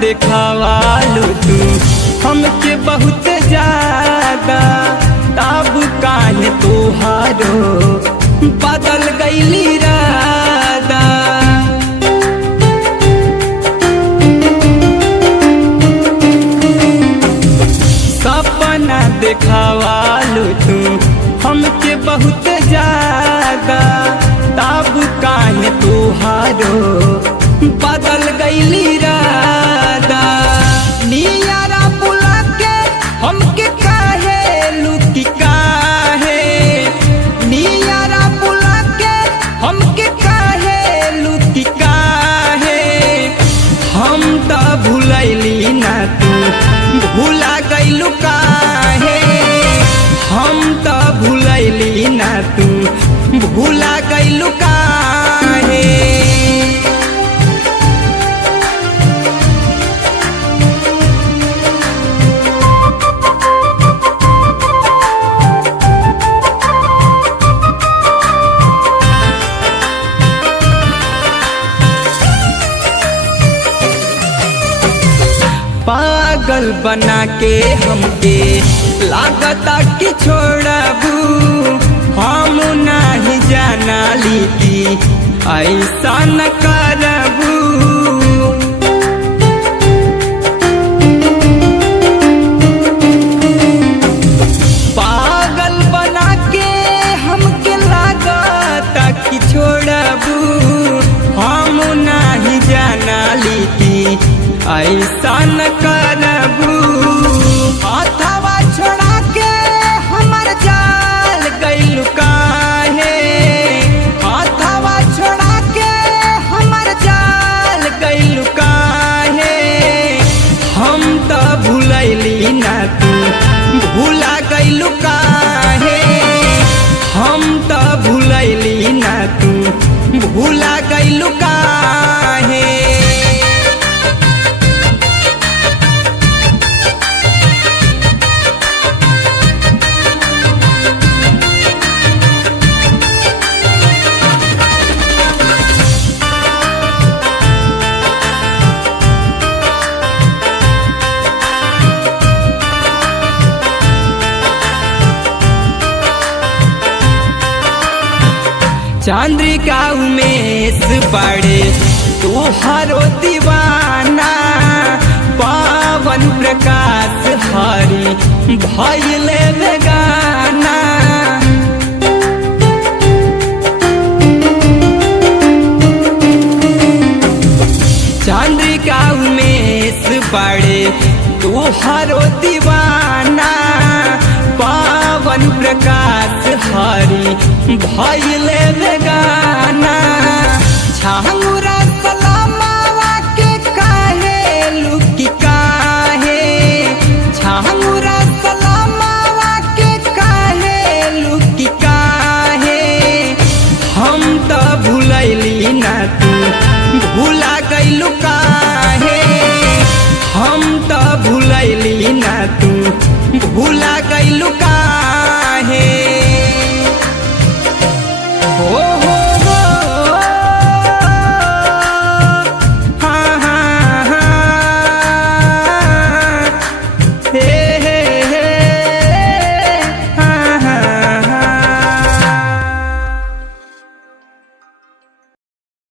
देखावालू तू हमके बहुत ज्यादा, तब काहे तोहारो बदल गईली रादा। सपना देखावालू तू हमके बहुत ज्यादा, तब काहे तोहारो बदल गईली रादा। नियारा बुला के हमके काहे लुकी काहे, नियारा बुला के हमके काहे लुकी काहे। हम त भुलैली ना तू भुला गईलू काहे, हम त भुलैली ना तू भुला गईलू काहे। पागल बना के हमके लागता कि छोड़बू, हम नहीं जाना ली कि ऐसा न करबू। पागल बना के हमके लागता कि छोड़बू, हम नहीं जाना ली कि ऐसा न करबू। हाथवा छोड़ा के हमर जाल गइलू काहे, हाथवा छोड़ा के हमर जाल गइलू काहे। हम त भुलैली ना तू भुला गइलू काहे, हम त भुलैली ना तू भुला गइलू काहे। चंद्रिका उमेश बड़े तोहारो दीवाना, पावन प्रकाश हरि भइले बेगाना। चंद्रिका उमेश बड़े तोहारो दीवाना, पावन प्रकाश हरि भइले बेगाना। छांगुरा सलामावा के काहे लुकी काहे, छांगुरा सलामावा के काहे लुकी काहे। हम त भुलैली ना तू भुला